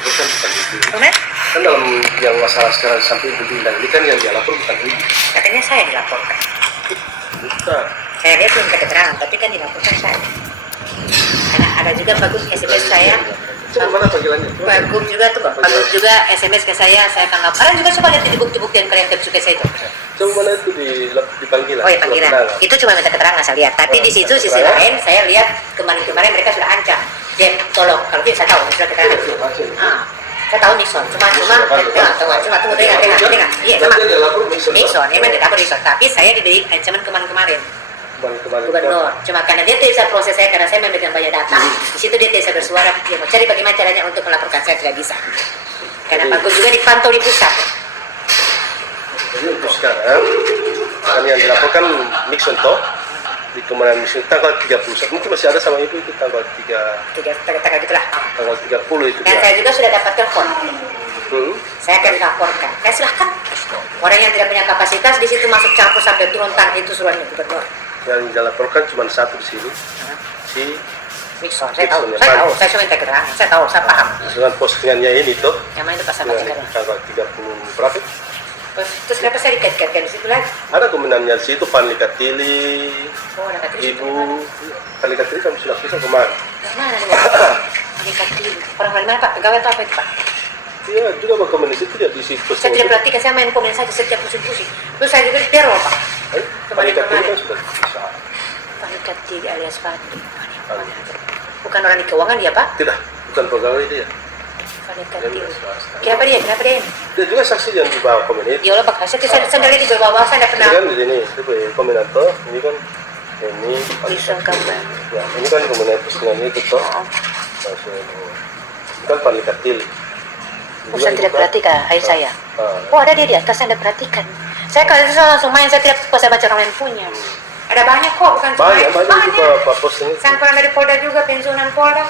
dilaporkan bukan Ibu. Benar? Kan dalam yang masalah sekarang sampai Ibu diundang ini kan yang dilapor bukan Ibu. Katanya saya dilaporkan. Bukan. Saya lihat belum keterangan, tapi kan dilaporkan saya. Karena ada juga bagus SMS saya. Coba mana panggilannya? Bagus juga tuh, bagus juga SMS ke saya tangkap. Kalian juga coba lihat di bukti-bukti yang kalian suka saya itu. Coba mana itu dipanggil? Oh ya panggilan. Itu cuma minta keterangan saya lihat. Tapi di situ sisi lain saya lihat kemarin mereka sudah ancam. Dia tolong, kalau dia saya tahu sudah keterangan. Saya tahu Nixon, cuma tunggu dengar. Iya sama. Nixon, emang dia dapat Nixon. Tapi saya diberi ancaman kemarin. Gubernur. Cuma karena dia tidak bisa proses saya karena saya memegang banyak data. Di situ dia tidak bisa bersuara. Dia mau cari bagaimana caranya untuk melaporkan saya tidak bisa. Karena bagus juga dipantau di pusat. Jadi untuk sekarang kan yang dilaporkan Nixon toh di Kementerian Nixon tanggal 31 mungkin masih ada sama Ibu itu tanggal 3 tanggal gitulah. tanggal 30 itu. Dan saya juga sudah dapat telepon. Saya akan laporkan. Silahkan. Orang yang tidak punya kapasitas di situ masuk campur sampai turun tangan itu suruhannya gubernur. Yang dilaporkan cuma satu di sini. Si Nixon. Saya tahu. Saya cuma minta keterangan. Saya tahu. Saya paham. Dengan postingannya ini tuh. Yang mana itu pasal bacakan. Tanggal 30 berapa? Terus kenapa saya dikait-kaitkan di situ lagi? Ada komendannya di situ Fanny Katili. Oh, ada Katili. Ibu Fanny Katili kamu sudah pisah kemarin. Mana nih? Fanny Katili. Orang mana Pak? Pegawai atau apa itu Pak? Iya, juga mau komen di situ ya di situ. Saya tidak perhatikan, saya main komen saja setiap pusing-pusing. Terus saya juga di teror Pak. Fanny Katili kan sudah pisah. Fanny Katili alias Fanny. Bukan orang di keuangan dia Pak? Tidak, bukan pegawai dia. Fanny Katili. Kenapa dia? Dia juga saksi yang di bawah komen itu. Ya Allah Pak, saya sendiri di bawah saya tidak pernah. Ini kan di sini, itu komenanto, ini kan ini. Bisa gambar. Ya, ini kan komenanto postingan itu toh. Ini kan Fanny Katili. Saya tidak perhatikan, hai saya. Oh ada dia di atas, saya tidak perhatikan. Saya kalau itu langsung main, saya tidak saya baca orang lain punya. Ada banyak kok, bukan cuma banyak juga posting itu. Sampaian dari Polda juga, pensiunan Polda.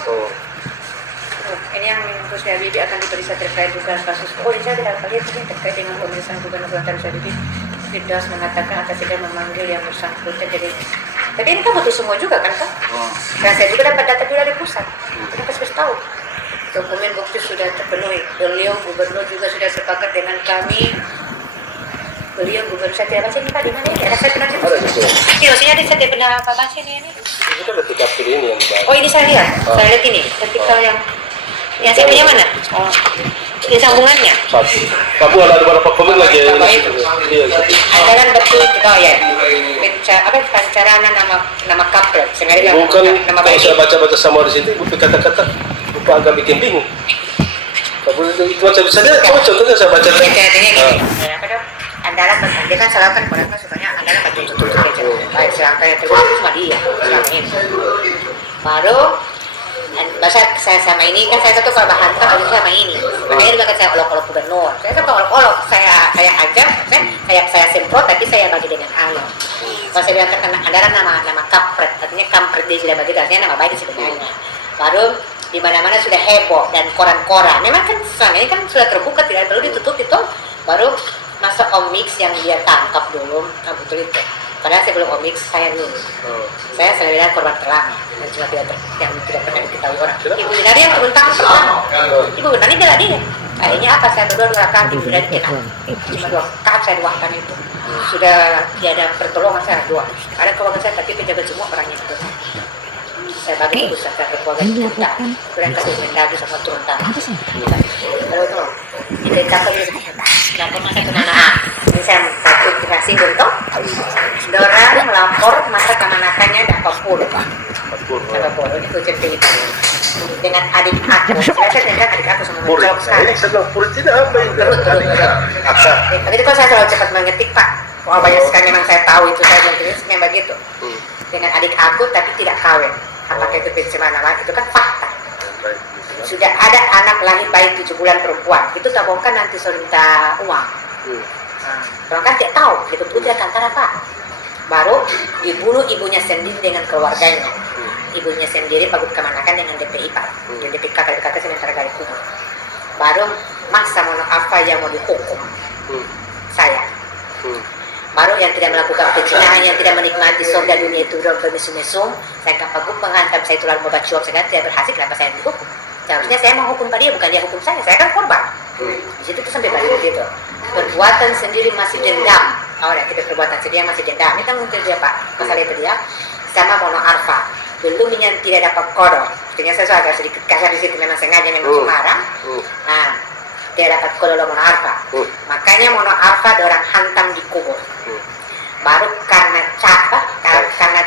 Ini yang terus Habibie akan diperiksa terkait dugaan kasus. Oh ini saya tidak lihat ini terkait dengan pemeriksaan gubernur terus Habibie. Firdaus mengatakan akan segera memanggil yang bersangkutan. Jadi, tapi ini kan butuh semua juga kan Pak? Dan saya juga dapat data juga dari pusat. Ini harus tahu. Dokumen bukti sudah terpenuhi. Beliau gubernur juga sudah sepakat dengan kami. Beliau gubernur saya tidak baca ini Pak di mana ini? Ada saya pernah baca. Iya maksudnya saya tidak pernah baca ini. Ini kan ada daftar ini yang dibahas. Oh ini saya lihat. Saya lihat ini. Ketika yang saya punya mana? Oh, ini sambungannya. Satu. Kamu ada beberapa komen lagi. Iya. Ada kan betul oh ya. Pancarana nama kaplet. Sengaja bukan nama kalau saya baca-baca sama di situ, bukan kata-kata lupa agak bikin bingung. Kamu itu baca bisa dia, contohnya saya baca tadi. Contohnya gini. Andalan dia kan selalu kan orang sukanya andalan baca tutup aja. Baik silakan yang terus cuma dia. Baru bahasa saya sama ini kan saya satu kalau bahan kan sama ini makanya dia saya olok-olok gubernur saya kan olok-olok saya aja saya semprot tapi saya bagi dengan ayam kalau saya bilang karena ada nama kampret artinya kampret dia sudah bagi artinya nama baik sebenarnya baru di mana-mana sudah heboh dan koran-koran memang kan selama ini kan sudah terbuka tidak perlu ditutup itu baru masuk Omix yang dia tangkap dulu betul itu padahal sebelum Omix saya dulu saya selalu korban terlama dan cuma yang tidak pernah diketahui orang Ibu Winari yang turun tangan pertama Ibu Winari tidak dia akhirnya apa saya berdua kali Ibu Winari cuma 2 kali saya doakan itu sudah tiada pertolongan saya doa ada keluarga saya tapi penjaga semua orangnya itu saya bagi itu saya keluarga kita sudah kasih mendagi sama turun tangan lalu itu ditangkap lapor masa kemana ini saya takut dikasih untuk Dora melapor masa kemanakannya dah Papua Pak Papua itu cerita dengan adik aku saya dengan adik aku sama menjawab sekali saya bilang tidak apa itu tapi itu kalau saya selalu cepat mengetik Pak wah banyak sekali memang saya tahu itu saya memang begitu dengan adik aku tapi tidak kawin apakah itu pencemaran itu kan fakta sudah ada anak lahir bayi 7 bulan perempuan itu tak bongkar nanti minta uang orang kan tidak tahu betul dia antara apa baru dibunuh ibunya sendiri dengan keluarganya ibunya sendiri pagut kemanakan dengan DPI Pak yang DPI kakak sementara kali kubur baru masa mono apa yang mau dihukum saya baru yang tidak melakukan perzinahan yang tidak menikmati surga dunia itu dan bermesum-mesum saya pagut menghantam saya tulang membaca saya tidak berhasil kenapa saya dihukum Seharusnya saya menghukum Pak dia, bukan dia hukum saya kan korban. Di situ tuh sampai balik gitu. Perbuatan sendiri masih dendam. Oh, ya, kita perbuatan sendiri masih dendam. Ini kan mungkin dia Pak, masalah itu dia sama mono arfa. Belum yang tidak dapat kodok. Artinya saya agak sedikit kasar di situ, memang sengaja memang Semarang. Nah, tidak dapat kodok mono arfa. Makanya mono arfa orang hantam di kubur. Baru karena karena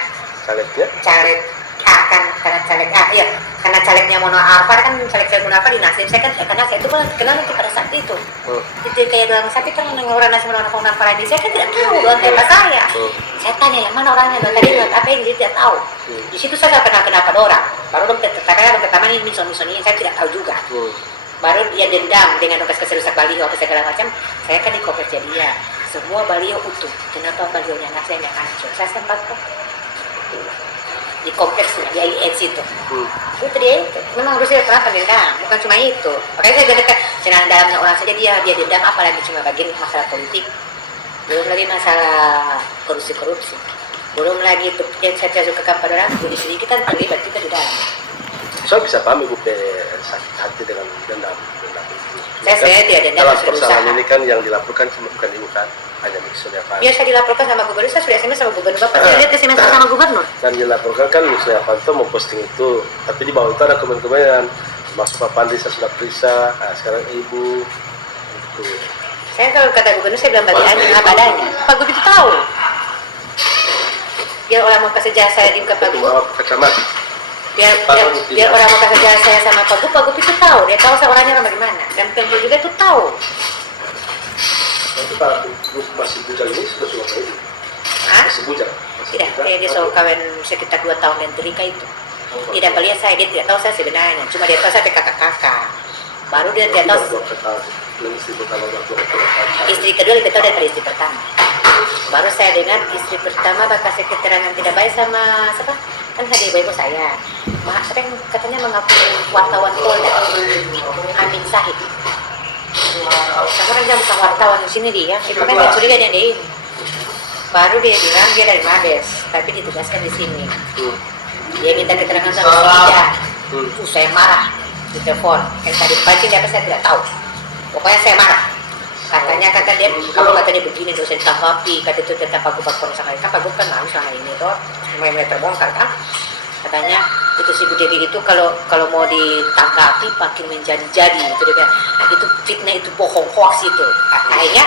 karena calegnya mono arfa kan caleg mono arfa di Nasdem. Saya kan karena saya itu pun kenal nanti pada saat itu. Jadi kayak orang sakit kan orang Nasdem mono arfa ini saya kan tidak tahu orang tanya saya. Saya tanya yang mana orangnya, tadi apa yang dia tidak tahu. Di situ saya nggak kenapa orang. Baru terkadang pertama ini mison ini saya tidak tahu juga. Baru dia dendam dengan keserusak baliho apa segala macam. Saya kan di kopernya dia. Semua baliho utuh. Kenapa balihonya anak saya yang hancur? Saya sempat kok di kompleksnya di IEX itu. Itu dia itu. Memang harusnya kenapa dendam? Bukan cuma itu. Makanya saya dekat dengan dalamnya orang saja dia dendam, apalagi cuma bagian masalah politik. Belum lagi masalah korupsi. Belum lagi itu yang saya suka pada orang di sini kita terlibat kita di dalam. Saya bisa paham ibu sakit hati dengan dendam itu. Saya tidak dendam. Dalam persoalan ini kan yang dilaporkan bukan ibu kan, hanya Mixon Avanto. Biasa dilaporkan sama gubernur, saya sudah SMS sama gubernur. Bapak tidak lihat SMS sama gubernur. Dan dilaporkan kan Mixon Avanto memposting itu, tapi di bawah itu ada komen-komen masuk Pak Pandri saya sudah periksa, sekarang ibu itu. Saya kalau kata gubernur saya bilang bagi anjing apa adanya. Pak Gub itu tahu. Biar orang mau kasih jasa saya di muka Pak Gub. Kacamata. Biar orang mau kasih jasa saya sama Pak Gub itu tahu. Dia tahu saya orangnya orang bagaimana. Dan Pembo juga itu tahu. Itu Pak Gub masih bujang ini sudah kayak itu. Masih bujang. Tidak, dia sudah kawin sekitar 2 tahun dan terika itu. Tidak melihat saya, dia tidak tahu saya sebenarnya. Cuma dia tahu saya kakak-kakak. Baru dia tidak tahu. Istri kedua lebih tahu daripada istri pertama. Baru saya dengar istri pertama bakal kasih keterangan tidak baik sama siapa? Kan ada ibu saya. Siapa yang katanya mengaku wartawan Polda, Amin Sahid. Sekarang dia bukan wartawan di sini dia. Itu kan dia curiga dia ini. Baru dia bilang dia dari Mabes, tapi ditugaskan di sini. Dia minta keterangan sama saya. Saya marah di telepon. Yang tadi pagi dia apa saya tidak tahu. Pokoknya saya marah. Kata dia, kalau katanya begini dosen tanggapi, kata itu tentang Pak Gub sama kan Pak Gub kan malu sama ini toh, mulai terbongkar kan. Katanya itu si Bu Dewi itu kalau mau ditanggapi makin menjadi-jadi itu dia bilang, itu fitnah itu bohong hoax itu. Akhirnya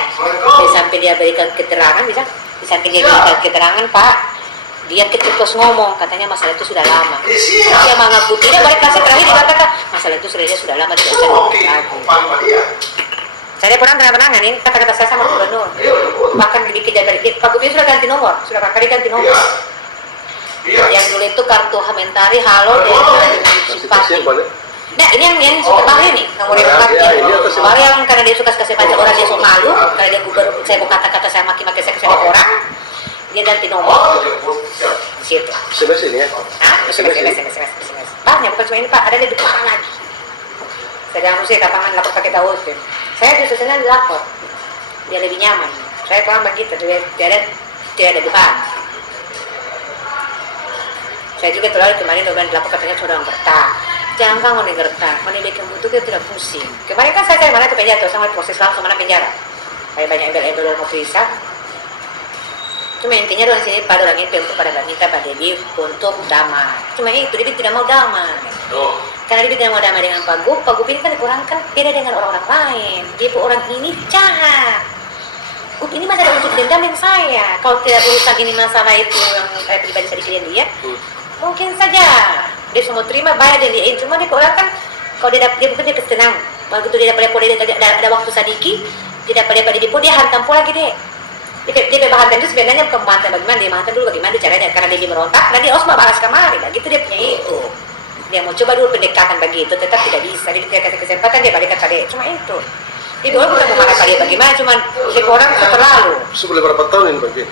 sampai dia berikan keterangan Pak, dia keceplos ngomong, katanya masalah itu sudah lama. Dia mengaku tidak, balik kasih terakhir dia kata masalah itu sudah lama tidak usah lagi. Saya pernah tenang-tenangan ini kata-kata saya sama gubernur. Bahkan dibikin dari Pak Gubernur sudah ganti nomor, sudah berapa kali ganti nomor. Yang dulu itu kartu Hamentari Halo dengan Simpati. Nah ini yang suka baru nih nomor yang baru yang karena dia suka kasih baca orang dia so malu, karena dia gubernur saya mau kata-kata saya maki-maki saya kasih orang. Dia ganti nomor di situ. SMS ini ya? SMS. Banyak bukan cuma ini Pak, ada di depan lagi. Saya harus kapangan lapor pakai tahu itu. Saya justru senang lapor, dia lebih nyaman. Saya pulang begitu, tidak ada beban. Saya juga terlalu kemarin dengan lapor katanya sudah gertak. Jangan kamu gertak, mana bikin butuh kita tidak pusing. Kemarin kan saya mana ke penjara, sama proses langsung mana penjara. Kayak banyak embel-embel mau periksa. Cuma intinya orang sini pada orang itu untuk pada minta Pak Dewi untuk damai. Cuma itu dia tidak mau damai. Karena dia tidak mau damai dengan Pak Gub ini kan dikurangkan beda dengan orang-orang lain. Dia orang ini jahat. Gub ini masih ada unsur dendam yang saya. Kalau tidak urusan ini masalah itu yang saya pribadi sedikit dia, mungkin saja dia semua terima bayar dan dia. Cuma dia orang kan kalau dia bukan dia kesenang. Begitu dia dapat ada waktu sedikit, tidak pada depo dia hantam pula lagi deh. Dia bahantan itu sebenarnya bukan bahantan bagaimana, dia bahantan dulu bagaimana caranya, karena dia merontak, dan dia harus balas kemari, gitu dia punya itu. Dia mau coba dulu pendekatan begitu, tetap tidak bisa, dia kasih kesempatan, dia balikan tadi, cuma itu. Dia dulu bukan memarah dia bagaimana, cuma dia orang terlalu. Sudah berapa tahun ini begini?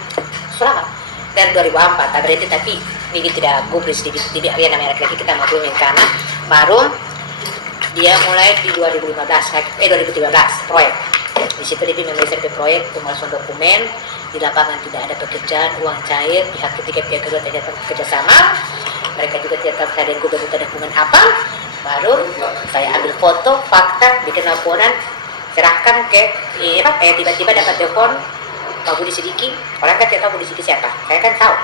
Selama dari 2004, berarti tapi ini tidak gubris di area namanya lagi kita mau belum karena baru dia mulai di 2013 proyek. Di situ dia menyelesaikan proyek pemalsuan dokumen, di lapangan tidak ada pekerjaan, uang cair, pihak ketiga pihak kedua tidak kerjasama, mereka juga tidak tahu ada yang gubernur ada hubungan apa, Baru saya ambil foto, fakta, bikin laporan, serahkan ke tiba-tiba dapat telepon Pak Budi Sidiki. Orang kan tidak tahu Budi Sidiki siapa, saya kan tahu.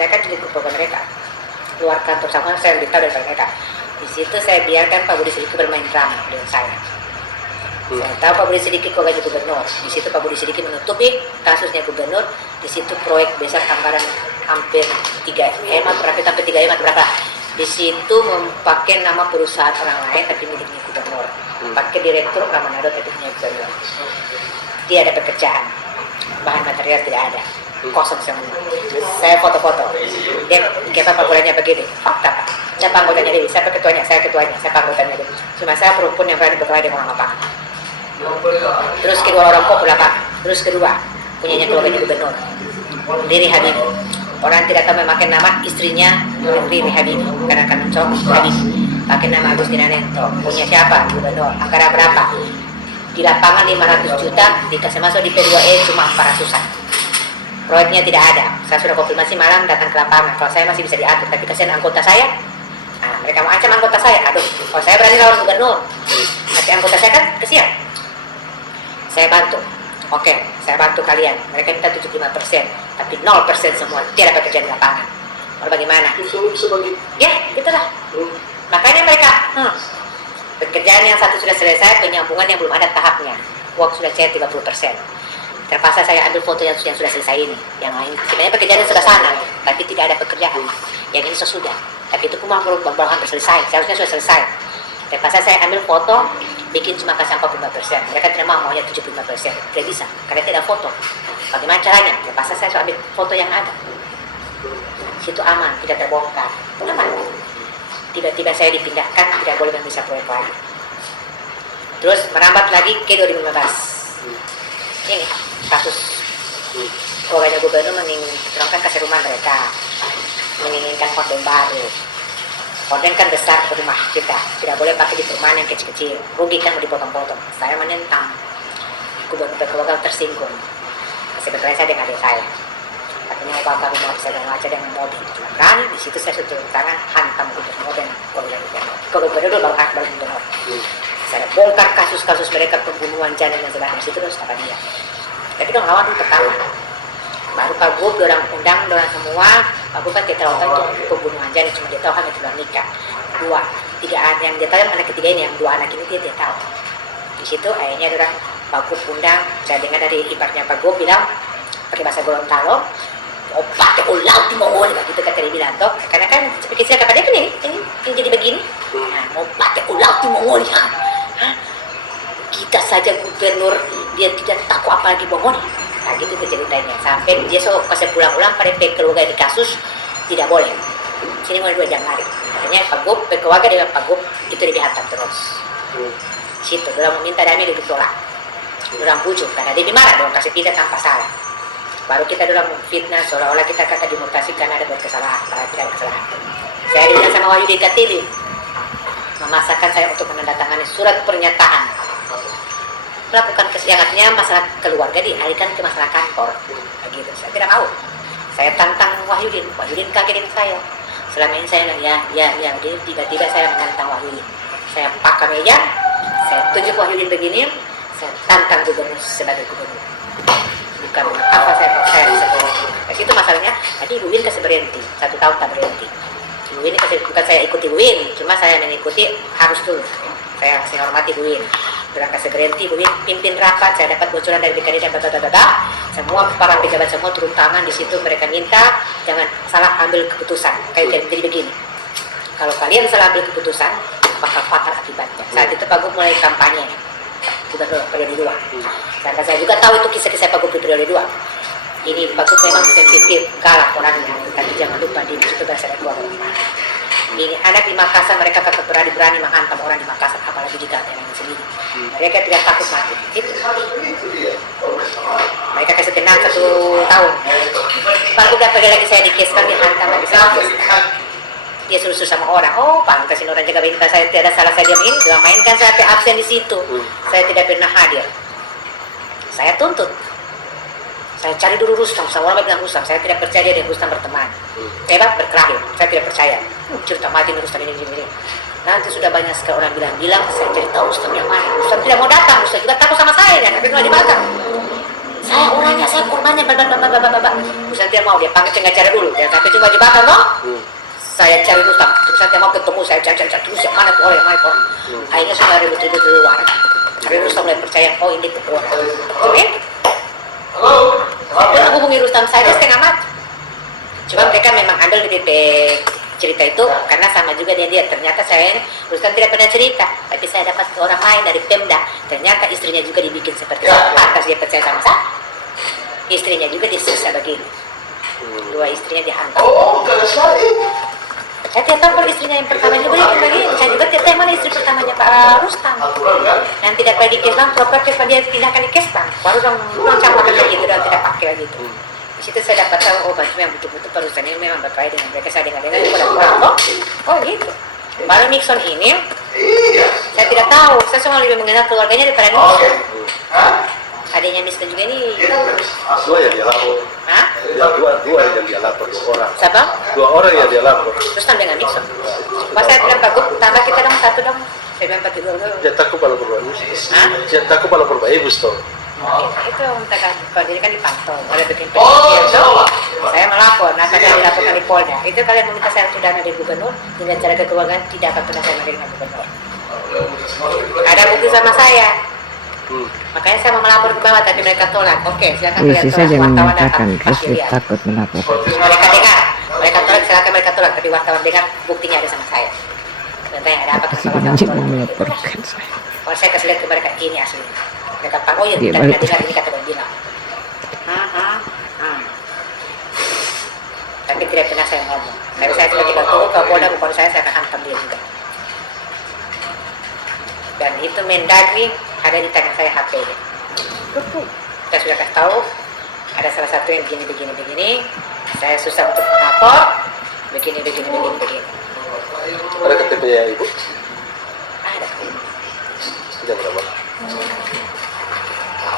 Saya kan juga program mereka, luar kantor sama saya lebih tahu daripada mereka. Di situ saya biarkan Pak Budi Sidiki bermain drama dengan saya. Saya tahu Pak Budi Sidiki keluarga gubernur. Di situ Pak Budi Sidiki menutupi kasusnya gubernur. Di situ proyek besar anggaran hampir 3 M berapa sampai 3 M berapa. Di situ memakai nama perusahaan orang lain tapi miliknya gubernur. Pakai direktur Ramanado tapi punya gubernur. Tidak ada pekerjaan, bahan material tidak ada, kosong semua. Saya foto-foto. Dia kita pakulannya begini, fakta Pak. Siapa anggotanya Dewi? Siapa ketuanya? Saya ketuanya. Siapa anggotanya Dewi? Cuma saya perempuan yang berani berkelahi dengan orang lapangan. Terus kedua orang kok lapangan. Terus kedua punyanya keluarganya gubernur. Riri Habibie. Orang tidak tahu memakai nama istrinya Riri Habibie karena akan mencolok Habibie. Pakai nama Agustina Nento. Punya siapa? Gubernur. Anggaran berapa? Di lapangan 500 juta, dikasih masuk di P2E cuma 400-an. Proyeknya tidak ada. Saya sudah konfirmasi malam datang ke lapangan. Kalau saya masih bisa diatur, tapi kasihan anggota saya. Nah, mereka mau ancam anggota saya. Aduh, kalau saya berani lawan gubernur, tapi anggota saya kan kesian. Saya bantu. Oke, saya bantu kalian. Mereka minta 75%, tapi 0% semua. Tidak ada pekerjaan di lapangan. Lalu bagaimana? Bisa bagi. Ya, gitulah. Makanya mereka, pekerjaan yang satu sudah selesai, penyambungan yang belum ada tahapnya. Uang sudah cair 30%. Terpaksa saya ambil foto yang sudah selesai ini. Yang lain sebenarnya pekerjaan yang sebelah sana, tapi tidak ada pekerjaan. Yang ini sesudah. Tapi itu pun baru hampir selesai. Seharusnya sudah selesai. Terpaksa saya ambil foto, bikin cuma kasih 45%. Mereka tidak maunya 75%. Tidak bisa, karena tidak foto. Bagaimana caranya? Terpaksa saya ambil foto yang ada. Situ aman, tidak terbongkar. Aman. Tiba-tiba saya dipindahkan, tidak boleh bisa proyek lagi. Terus merambat lagi ke 2015. Ini kasus keluarganya gubernur menginginkan kasih rumah mereka, menginginkan korden baru. Korden kan besar ke rumah kita, tidak boleh pakai di perumahan yang kecil-kecil, rugi kan mau dipotong-potong. Saya menentang, gubernur keluarga tersinggung. Sebetulnya saya dengan adik saya, katanya mau bakar rumah saya dengan aja dengan mobil. Cuma berani di situ saya sudah tangan hantam gubernur dan keluarga gubernur. Gubernur baru gubernur. Saya bongkar kasus-kasus mereka pembunuhan janin dan sebagainya itu terus apa dia. Tapi dong lawan pertama. Baru Pak Gub, orang undang, orang semua. Pak Gub kan tidak tahu itu pembunuhan janin, cuma dia tahu hanya itu nikah. 2, 3 anak yang dia tahu yang anak ketiga ini, yang 2 anak ini dia tidak tahu. Di situ akhirnya orang Pak Gub undang. Saya dengar dari iparnya Pak Gub bilang pakai bahasa Gorontalo, obat ulau di Mongol gitu kata dia bilang toh. Karena kan seperti saya kepada dia ini jadi begini. Nah, obat ulau di Mongol ya. Kita saja gubernur dia tidak takut apalagi Mongol. Nah gitu tuh ceritanya. Sampai dia kasih pulang-ulang pada keluarga di kasus tidak boleh. Sini mulai 2 Januari. Katanya Pak Gub, keluarga dengan Pak Gub itu dihantam terus. Situ, orang meminta damai dia ditolak. Orang pujuk karena dia marah dong kasih pindah tanpa salah. Baru kita dalam fitnah seolah-olah kita kata dimutasi karena ada buat kesalahan, padahal tidak ada kesalahan. Saya diundang sama Wahyu Dekatili memasakkan saya untuk menandatangani surat pernyataan melakukan kesiangatnya masalah keluarga dialihkan ke masalah kantor begitu. Saya tidak mau. Saya tantang Wahyudin kaget dengan saya. Selama ini saya bilang ya tiba-tiba saya menantang Wahyudin. Saya pakai meja, saya tunjuk Wahyudin begini, saya tantang gubernur sebagai gubernur. Bukan apa saya itu masalahnya. Tadi Bu Win kasih berhenti 1 tahun tak berhenti. Bu Win bukan saya ikuti Bu Win, cuma saya mengikuti harus dulu. Saya hormati Bu Win. Berang kasih berhenti, Bu Win pimpin rapat, saya dapat bocoran dari BKD dan semua para pejabat semua turun tangan di situ. Mereka minta jangan salah ambil keputusan. Kayak jadi begini. Kalau kalian salah ambil keputusan, bakal fatal akibatnya. Saat itu Pak Gub mulai kampanye. Gubernur periode 2. Dan saya juga tahu itu kisah-kisah Pak Gub di periode 2. Ini Pak Gub memang sensitif, galak orangnya. Tapi jangan lupa di situ berasal dari keluarga. Ini anak di Makassar mereka tetap berani menghantam orang di Makassar, apalagi di daerah sendiri. Mereka tidak takut mati. Itu. Mereka kasih tenang 1 tahun. Pak Gub pergi lagi saya dikeskan dihantam lagi saya. Dia suruh sama orang, pantas ini orang jaga bintang saya tidak salah saya diam ini, jangan mainkan saya absen di situ. Saya tidak pernah hadir. Saya tuntut. Saya cari dulu Rustam, sama orang bilang Rustam, saya tidak percaya dia dengan Rustam berteman. Hebat berkelahi, saya tidak percaya. Cerita mati Rustam ini. Nanti sudah banyak sekali orang bilang, saya cari tahu Rustam yang mana. Rustam tidak mau datang, Rustam juga takut sama saya, dan tapi kalau di belakang. Saya orangnya, saya korbannya, Rustam tidak mau, dia panggil pengacara dulu, dia sampai cuma di belakang, no? Saya cari Rustam, terus saya mau ketemu, saya cari terus yang mana tuh orang, yang mana tuh. Akhirnya sudah ribut-ribut di luar. Tapi Rustam mulai percaya, oh ini tuh orang. Oke? Dia hubungi Rustam saya setengah mati. Cuma mereka memang ambil di titik cerita itu karena sama juga dia ternyata saya Rustam tidak pernah cerita, tapi saya dapat orang lain dari Pemda, ternyata istrinya juga dibikin seperti saya. Pantas dia percaya sama saya, istrinya juga disiksa begini, dua istrinya dihantam. Saya tidak tahu kalau istrinya yang pertama juga dibikin begini, saya juga tidak tahu mana istri pertamanya Pak Rustam yang tidak pernah di Kesbang, properti dia pindahkan di Kesbang, baru dong campakkan begitu dan tidak pakai begitu. Di situ saya dapat tahu, oh baju yang betul-betul perusahaan ini memang berkait dengan mereka. Saya dengar-dengar itu pada orang, oh gitu. Baru Nixon ini, saya tidak tahu. Saya cuma lebih mengenal keluarganya daripada Nixon. Adanya Nixon juga ini. Dua yang dia lapor. Hah? Dua yang dia lapor, 2 orang. Siapa? 2 orang yang dia lapor. Terus dengan Nixon. Pas saya bilang Pak Gub, tambah kita dong 1 dong. Saya bilang Pak Gub dulu. Dia takut kalau berbuat Hah? Dia takut kalau berbuat ibu toh. Itu minta kalau jadi kan dipantau oleh bikin penelitian so, saya melapor, nah saya dilaporkan di Polda. Itu kalian meminta saya dana dari gubernur dengan cara kekeluargaan tidak akan pernah saya menerima gubernur. Ada bukti sama saya. Makanya saya mau melapor ke bawah tapi mereka tolak. Oke, silakan kalian saja tolak. Wartawan mengatakan dapat pasti Rusli lihat. takut melapor. Mereka dengar, mereka tolak, silakan mereka tolak. Tapi wartawan dengar buktinya ada sama saya. Contohnya ada apa Masih kenapa lanjut wartawan tolak. melaporkan saya. Kalau saya kasih lihat ke mereka ini asli. Mereka pak, oh ya Dia kita balik. dengar ini kata dia bilang. Tapi tidak pernah saya ngomong. Tapi saya sudah tinggal tunggu ke Polda, bukan saya akan hantam dia juga. Dan itu Mendagri ada di tangan saya HP-nya. Saya sudah kasih tahu ada salah satu yang begini. Saya susah untuk melapor. Begini. Ada KTP-nya ibu? Ada. Tidak berapa.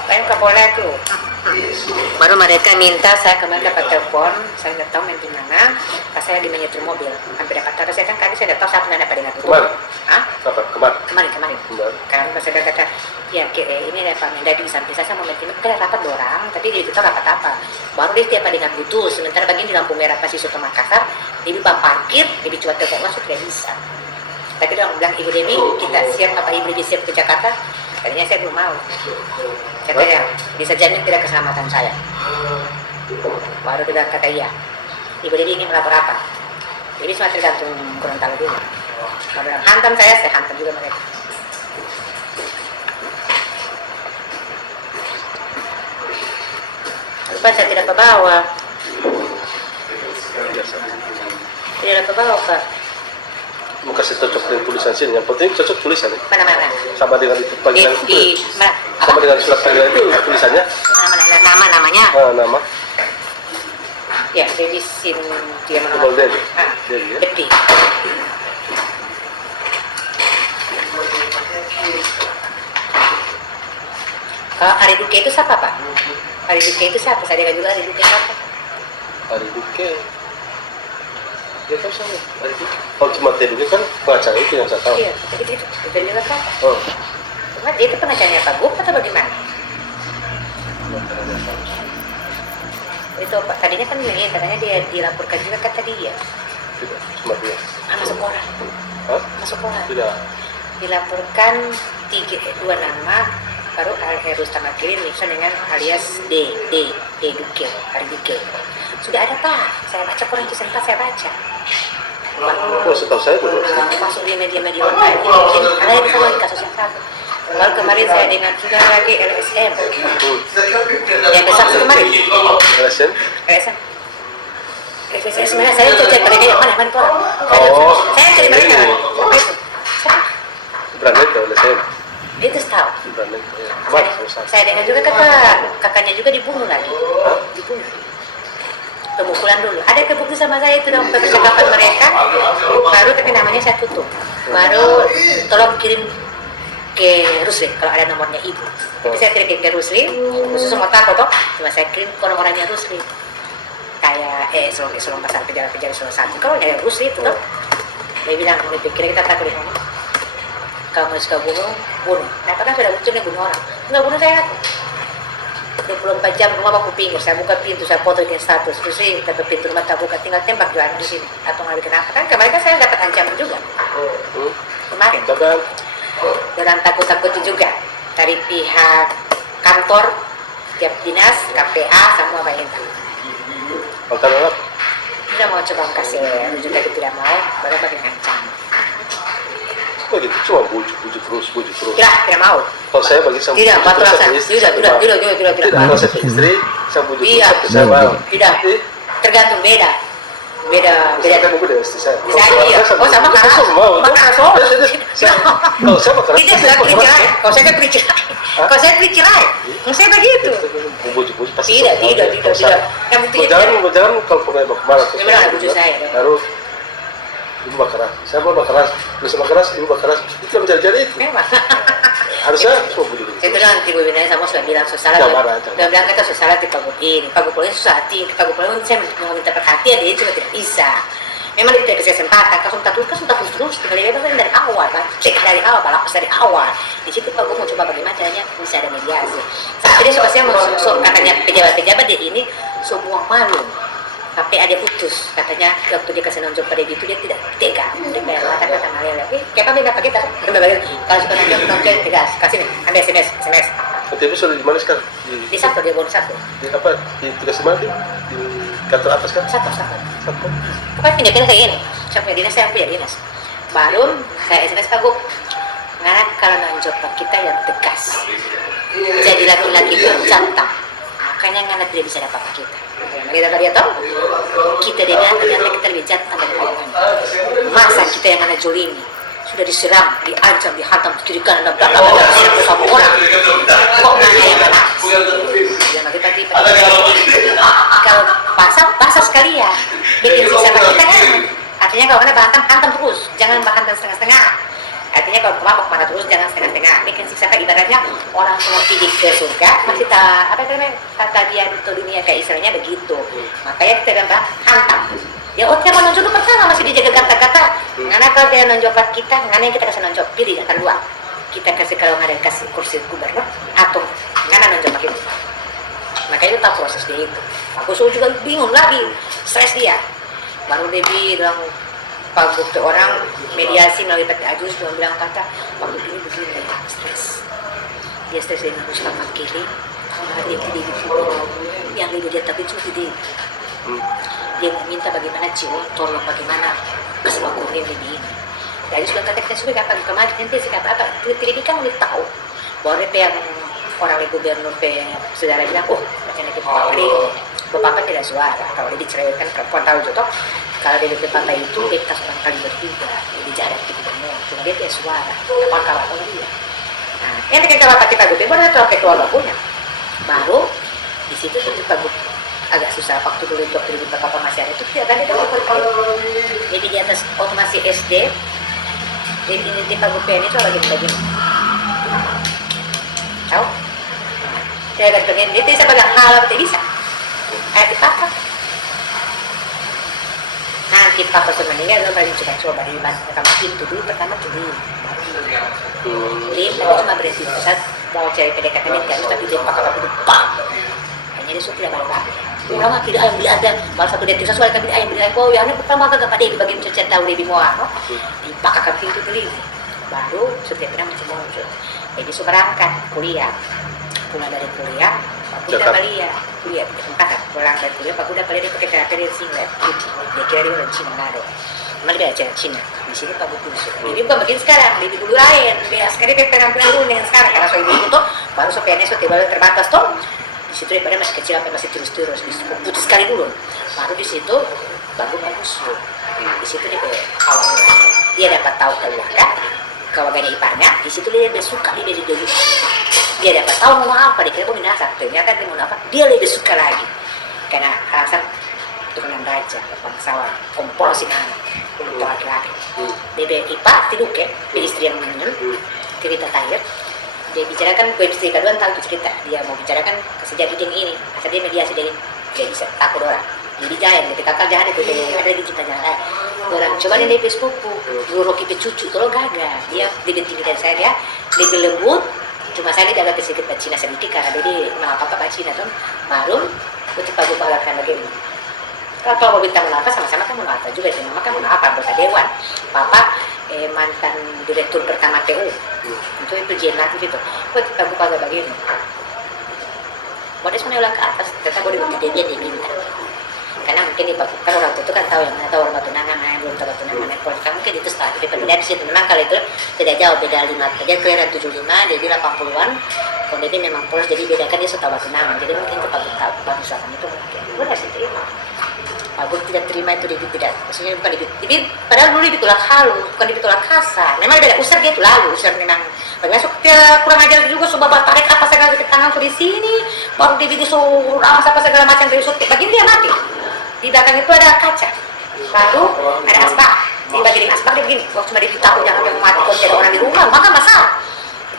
Saya ke Polda tuh. Baru mereka minta saya kemarin dapat telepon, saya nggak tahu main di mana. Pas saya lagi menyetir mobil, hampir dapat tahu saya kan tadi saya udah tahu saya pernah dapat dengan itu. Kemarin? Hah? Kapan? Kemarin? Kemarin. Kemarin. Kan pas saya kata, ya ini ada Pak Mendagri di samping saya mau mentimik, kita rapat 2 orang, tapi dia itu rapat apa? Baru dia tiap dengan butuh, sementara bagian di lampu merah pas isu ke Makassar, dia lupa parkir, dia coba telepon masuk tidak bisa. Tapi dia bilang, Ibu Demi, kita siap apa Ibu Demi siap ke Jakarta? Tadinya saya belum mau. Katanya, bisa jamin tidak keselamatan saya. Baru dia bilang, kata iya. Ibu Demi ingin melapor apa? Jadi semua tergantung Gorontalo dulu. Kalau bilang, hantam saya hantam juga mereka. Lupa saya tidak kebawa. Tidak kebawa, Pak. Mau kasih cocok dengan tulisan sini. Yang penting cocok tulisan. Mana? Sama dengan itu panggilan Di itu. mana? Sama dengan surat panggilan itu tulisannya. Mana namanya? Nama. Ya, Dewi Sin dia Tebal menolak. Dewi. Ah, Dewi ya. Dewi. Ari Duke itu siapa, Pak? Ari Duke itu siapa? Saya dengar juga Ari Duke siapa? Ari Duke. Dia tahu saya. Ari Duke. Kalau cuma Duke kan pengacara itu yang saya tahu. Iya, itu juga siapa? Oh. Cuma dia itu pengacaranya Pak Gub atau bagaimana? Itu Pak, tadinya kan ini, katanya dia dilaporkan juga kata dia. Tidak, cuma dia. Masuk orang. Hah? Masuk orang. Tidak. Dilaporkan 2 nama, baru Rustam Akhil Nixon dengan alias D Duke, Ari Duke. Sudah ada Pak, saya baca koran Cisentat, saya baca. Oh, setahu saya belum. Masuk di media-media online, ini ada yang bisa lagi kasus yang satu. Lalu kemarin saya dengar juga lagi LSM. Yang besar kemarin. LSM? LSM sebenarnya saya cek pada dia mana koran. Saya cari mereka. Apa itu? Berani itu LSM. Dia itu tahu. Berani. Ya. Saya dengar juga kata kakaknya juga dibunuh lagi. Dibunuh. Pemukulan dulu. Ada kebukti sama saya itu dalam percakapan mereka. Baru tapi namanya saya tutup. Baru tolong kirim ke Rusli kalau ada nomornya ibu. Tapi saya kirim ke Rusli. Khusus mau takut toh. Cuma saya kirim ke nomornya Rusli. Kayak selong pasar kejar Selong 1. Kalau ada Rusli itu toh. Dia bilang, dia pikir kita takut dia ngomong, kamu suka bunuh, bunuh. Nah, kan sudah muncul nih bunuh orang. Enggak bunuh saya. 24 jam rumah aku pinggir, saya buka pintu, saya foto di status, terus sih tapi pintu rumah tak buka, tinggal tembak jualan di sini. Atau nggak kenapa kan? Kemarin kan saya dapat ancaman juga. Kemarin. Dan takut-takut juga dari pihak kantor, tiap dinas, KPA, semua bayangkan. Kalau Tidak mau coba kasih rujuk lagi tidak mau, baru bagi ancam. begitu cuma bujuk terus. Tidak mau. Kalau saya bagi sama Tidak, batu rasa. Tidak. Kalau saya ke istri, saya bujuk Iya. terus saya mau. Tidak. Tergantung beda. Saya kan buku dari istri saya. Bisa iya. Oh sama keras. Mau. Keras oh. Kalau saya keras. Tidak sudah beri cerai. Kalau saya beri cerai. Kalau saya beri cerai. Kalau saya begitu. Bujuk pasti. Tidak. Yang penting Jangan kalau pernah kemana. Sebenarnya bujuk saya. Harus ibu bakaras. Saya mau bakaras. Bisa bakaras, ibu bakaras. Itu yang mencari itu. Memang. Harusnya semua bujuk. Itu nanti gue bilang sama sudah bilang susah lah. Dia bilang kita susah lah di pagupul ini. Pagupul ini susah hati. Pagupul ini saya mau minta perhatian dia cuma tidak bisa. Memang dia tidak kasih kesempatan. Kasih terus. Tinggal dia kan dari awal kan. Cek dari awal, balapas dari awal. Di situ Pak gue mau coba bagaimana caranya bisa ada mediasi. Sampai dia suka saya mau katanya pejabat-pejabat dia ini semua malu. Tapi ada putus katanya waktu dia kasih nonjok pada itu dia tidak tega. Dia kayak kata Malela. Kayak apa beda pakai kalau suka nonjok tegas kasih nih. Ambil SMS. KTP sudah di mana sekarang? Di satu dia bonus satu. Di apa? Di tugas mana? Di kantor atas kan? Satu. Satu. Pokoknya pindah-pindah kayak ini. Saya punya dinas. Baru saya SMS Pak Guk. Karena kalau nonjok kita yang tegas. Jadi laki-laki berjantan. Makanya ngana tidak bisa dapat kita. Kita dia tahu kita dengan ternyata kita lebih jantan dari orang. Masa kita yang mana jolimi sudah diserang, diancam, dihantam kiri kanan dan belakang bersama orang. Kok mana yang mana? Ya kita kalau pasang sekali ya bikin sisa kita kan. Artinya kalau mana hantam terus, jangan hantam setengah-setengah. Artinya kalau kemabuk mana terus jangan setengah-setengah. Bikin siksa ibaratnya orang semua pergi ke surga masih kata dia di dunia kayak istilahnya begitu. Makanya kita bilang hantam. Ya oke mau nonjok pertama masih dijaga kata-kata. Karena kalau dia nonjok kita, karena yang kita kasih nonjok pilih antara dua. Kita kasih kalau ada kasih kursi gubernur atau karena nonjok kita. Makanya itu tahu proses dia itu. Aku juga bingung lagi, stres dia. Baru dia bilang Pak Guk ke orang mediasi melalui Pak Ajus dia bilang kata Pak Guk ini begini stres. Dia stres dengan Mustafa Kili. Dia kiri yang lebih dia tapi cuma dia. Dia minta bagaimana jiwa, tolong bagaimana kesemakmuran ini lebih ini. Jadi sudah kata kita sudah kapan kemarin nanti sikap apa? Tidak kan udah tahu bahwa yang orang ibu gubernur saudara bilang, oh macam itu bapak tidak suara. Kalau dia diceraikan perempuan tahu juga. Kalau dia di pantai itu dia kita seorang kali bertiga, jadi jarak di gubernur. Cuma dia tidak suara. Kawan-kawan dia. Nah, yang kita bapak kita gubernur itu ketua punya. Baru di situ tuh Pak Guk agak susah waktu dulu untuk ribut bapak masih ada itu tidak ada jadi di atas otomasi SD di Pak Guk ini coba bagi tahu saya agak pengen dia bisa bagang hal tidak bisa kayak di papa nanti papa sudah meninggal lo balik coba di kamar pintu dulu pertama dulu tapi cuma berhenti saat mau cari pendekatan ini tapi dia pakai itu bang hanya dia sudah balik orang tidak ayam beli ada malah satu detik sesuai kan ayam beli kau yang pertama kagak pada bagi mencerita tahu lebih muah dipakaikan pintu beli baru setiap pernah macam muncul jadi sudah berangkat kuliah pulang dari kuliah aku udah kuliah di tempat pulang dari kuliah aku udah kuliah dia pakai terapi dari sini dia kira dia orang Cina nado malah dia ajaran Cina di sini Pak Guk jadi bukan begini sekarang lebih dulu lain beda sekali dia penampilan dulu dengan sekarang karena soal itu tuh baru so PNS tiba terbatas tuh di situ daripada masih kecil sampai masih terus putus sekali dulu baru di situ bagus di situ dia awal dia dapat tahu keluarga iparnya di situ dia lebih suka dia dulu dia dapat tahu mau apa dia kira mau minasa ternyata dia mau apa dia lebih suka lagi karena alasan turunan raja bangsawan kompol si anak untuk laki-laki dia ipar tidur ke istri yang meninggal cerita tayar dia bicarakan gue istri kedua tahu cerita dia mau bicarakan kejadian ini asal dia mediasi dari dia bisa takut orang jadi jalan ketika kakak jahat itu dia ada di cerita jalan orang coba nih di Facebook guru kita cucu kalau gagal dia lebih dari saya, dia lebih lembut, cuma saya dia agak sedikit Cina sedikit karena dia mau apa Cina tuh baru untuk pagu palakan lagi. Kalau mau minta apa sama-sama kan mau apa juga, mama kan mau apa anggota dewan, papa mantan direktur pertama TU, itu legislatif itu, kok pagu begini. Modis mana ulang ke atas, tetap boleh bukti dia minta. Karena mungkin di kan orang tua itu kan tahu yang mana tahu orang batu nangan, yang belum tahu batu nangan, yang politik mungkin itu setelah di perbedaan sih memang kalau itu tidak jauh beda 5, dia kira 75, dia 80-an, kalau dia memang polos jadi bedakan dia suka batu nangan, jadi mungkin itu bagus selatan itu mungkin, udah sih terima. Bagus tidak terima itu dia tidak, maksudnya bukan dia, padahal dulu dia ditolak halus, bukan dia ditolak kasar, memang beda usir dia itu lalu, usir memang masuk dia kurang ajar juga, coba tarik apa segala ke tangan di sini, baru dia disuruh apa segala macam dari usut, begini dia mati. Di belakang itu ada kaca, lalu ada asbak, di bagian asbak dia begini, waktu cuma diberitahu jangan sampai mati kalau tidak ada orang di rumah, maka masalah.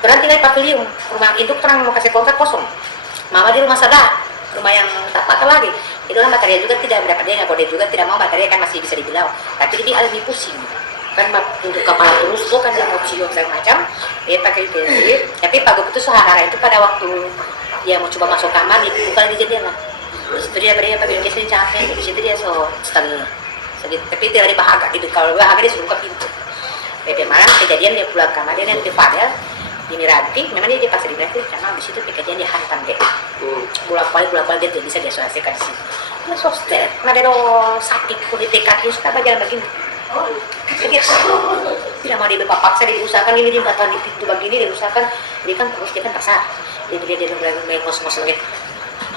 Terus tinggal di pavilion, rumah induk terang mau kasih kontrak kosong, mama di rumah sadar, rumah yang tak pakai lagi, itu kan baterai juga tidak mendapat dia, kalau dia juga tidak mau baterai kan masih bisa dibilang, tapi dia alami pusing, kan untuk kepala terus, kan dia mau cium segala macam, dia pakai itu, tapi Pak Gub itu sehara itu pada waktu dia mau coba masuk kamar, dia buka di jendela. Di situ dia pakai biasanya capek, di situ dia setengah, tapi dia ada bahagia, kalau bahagia dia suruh ke pintu. Pada malam kejadian dia pulang kamar dia nanti Fadel, di Miranti, memang dia pasar di Miranti, karena di situ kejadian dia hantam dia. Bolak-balik dia tidak bisa dia selesaikan di situ. Dia sosted, nggak ada sakit kulit kaki suka bagian begini. Jadi tidak mau dia paksa dia diusahakan ini dia batal di pintu begini dia usahakan, dia kan terus dia kan pasar, dia main ngos-ngos lagi.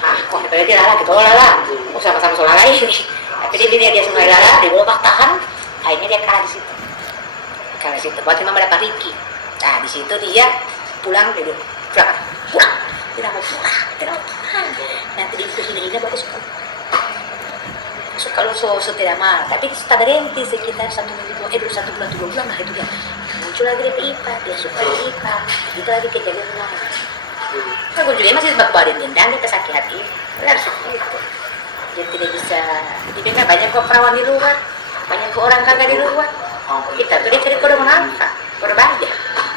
Kok dia lala gitu, lala, sama-sama soal lain ini. Tapi dia semua lala, dia boleh tahan, akhirnya dia kalah di situ. Kalah di situ, buat memang ada Pak Riki. Nah di situ dia pulang, dia pulang, tidak mau pulang. Nanti di situ ini baru suka lusuh tidak mahal, tapi setelah berhenti sekitar 1 bulan 2 bulan lah itu dia muncul lagi di IPA, dia suka di IPA, itu lagi kejadian lama. Aku juga masih sebab badan dendam dia sakit hati, benar seperti itu. Dia tidak bisa, jadi kan banyak kok perawan di luar, banyak kok orang kagak di luar. Kita tuh dia cari kode menangkap, kode baja.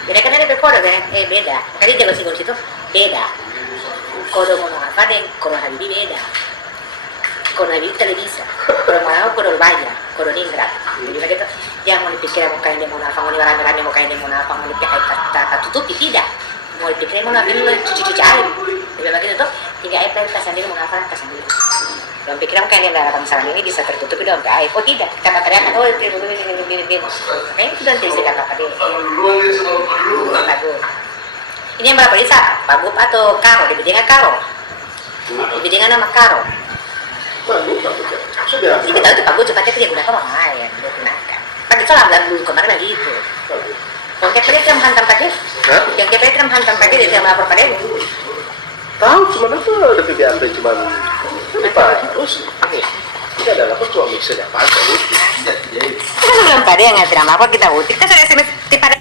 Jadi kan ada kode kan, beda. Tadi jago sih situ beda. Kode menangkap dan kode Habibi beda. Kode Habibi televisa, kode mau kode baja, kode ningrat. Jadi begitu, yang mau dipikir mau kain dia mau nafang, mau rame-rame mau kain dia mau nafang, mau dipikir kata tutupi tidak. Mau dipikir mau nafang mau cuci-cuci air. Jadi begitu tuh, 3 air tadi kasih diri mau nafang kasih diri. Yang pikiran kayak dalam saran ini bisa tertutup udah sampai air. Oh tidak, kata kadang oh itu ini. Makanya itu nanti saya kata dia. Bagus. Ini yang berapa Lisa? Pak Gub atau Karo? Dibedingan Karo. Dibedingan nama Karo. Kita tahu itu Pak Gub cepatnya itu dia gunakan orang lain, dia gunakan. Kan itu lah dulu kemarin lagi itu. Yang kepala itu menghantam tadi? Yang kepala itu menghantam tadi dia melapor pada ibu. Tahu cuma itu ada PBAP cuma terus ini adalah cuma mixer ya Pak. Kita belum pada yang nggak terima apa kita utik. Kita sudah SMS pada